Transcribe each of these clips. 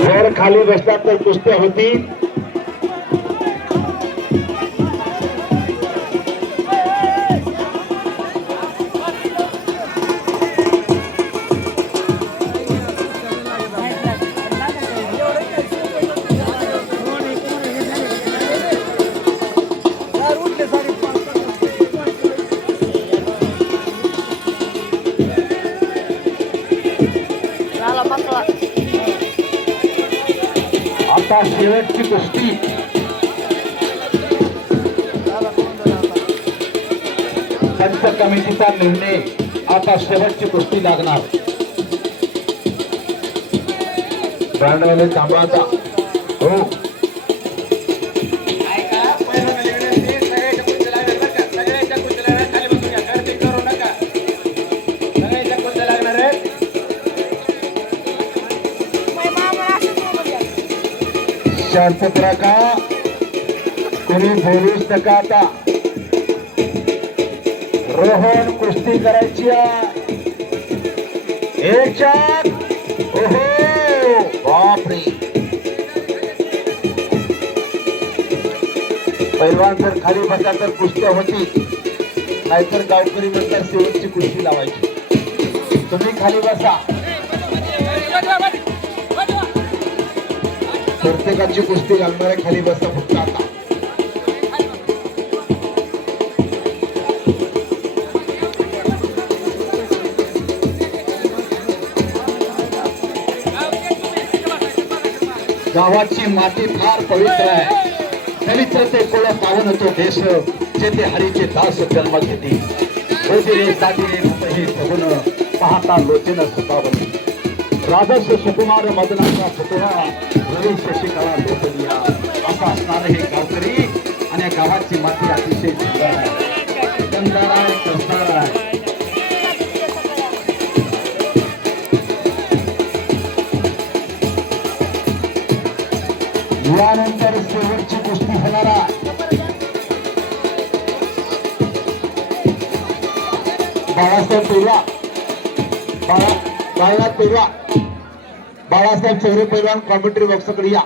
जर खाली बसला तर कुस्त्या होतील. आता शेवटची कुस्ती. पंच कमिटीचा निर्णय. आता शेवटची कुस्ती लागणार. ब्रँडवाले थांबवाचा. हो शांतता का कोणी बोलूच नका. आता रोहन कुस्ती करायची आहे. एक चार. ओहो बापरे. पैलवान जर खाली बसला तर कुस्त्या होती, नाहीतर गावकरी नंतर शेवटची कुस्ती लावायची. तुम्ही खाली बसा. प्रत्येकाची कुस्ती घालणारे खाली बसा फक्त. आता गावाची माती फार पवित्र आहे. पवित्र ते कोळ पावन तो देश, जेथे हरीचे दास जन्म घेते. रोजिरे साजिरे हे सगुण पाहता लोचन सुतावती. राजस सुकुमार मदनाचा पुतळा रवी शशिकला लोकनिया. असा असणारे हे गावकरी आणि गावाची माती अतिशय सुंदर आहे. दमदार आहे, कसदार आहे. यानंतर शेवटची कुस्ती होणारा बाळासाहेब पेरवा. बाळासाहेब पेरवा. बाळासाहेब चौरे पैलवान कॉमेंट्री बॉक्सकडे या.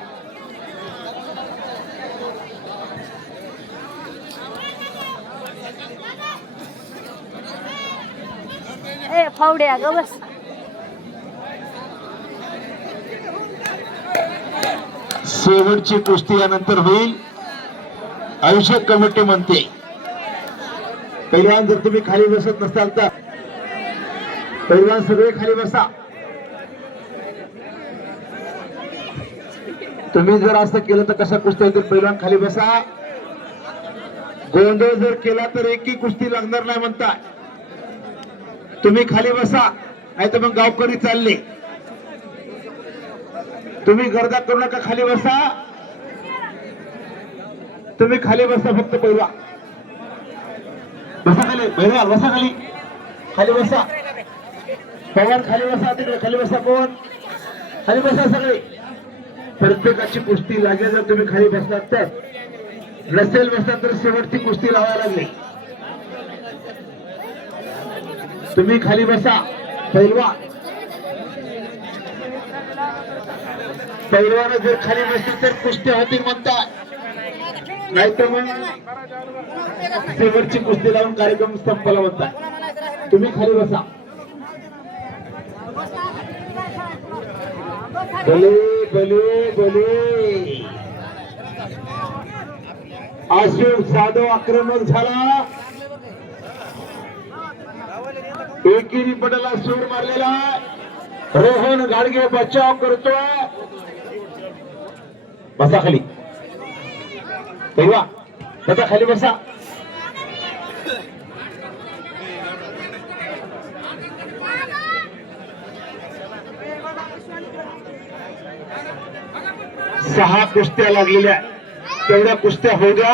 फावड्या ग बस. शेवटची कुस्ती यानंतर होईल. आयुष्य कमिटी म्हणते पैलवान जर तुम्ही खाली बसत नसाल तर पैलवान सगळे खाली बसा. तुम्ही जर असं केलं तर कशा कुस्ती होतील. पैलवान खाली बसा. गोंधळ जर केला तर एकही कुस्ती लागणार नाही म्हणताय. तुम्ही खाली बसा, नाही तर मग गावकरी चालले. तुम्ही गर्दा करू नका. खाली बसा. तुम्ही खाली बसा फक्त. पैलवान बसा खाली. पैलवान बसा खाली. खाली बसा. पैलवान खाली बसा. तिकडे खाली बसा. कोण खाली बसा सगळे. प्रत्येकाची कुस्ती लागेल. जर तुम्ही खाली बसलात तर. नसेल बसला तर शेवटची कुस्ती लावायला लागली. तुम्ही खाली बसा. पैलवान पैलवान जर खाली बसली तर कुस्त्या होतील म्हणताय. नाहीतर मग शेवटची कुस्ती लावून कार्यक्रम संपला म्हणताय. तुम्ही खाली बसा. भले भले भले. अशोक जाधव आक्रमक झाला. एकेरी पटाला सूर मारलेला. रोहन गाडगे बचाव करतोय. बसा खाली. बसा खाली बसा. सहा कुस्त्या लागलेल्या. तेवढ्या कुस्त्या होऊ द्या.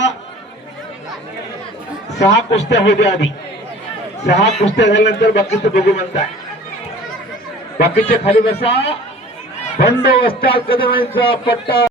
6 कुस्त्या होऊ द्या आधी. 6 कुस्त्या झाल्यानंतर बाकीचं बघू म्हणताय. बाकीचे खाली बसा. बंदोबस्तात कदमांचा पट्टा.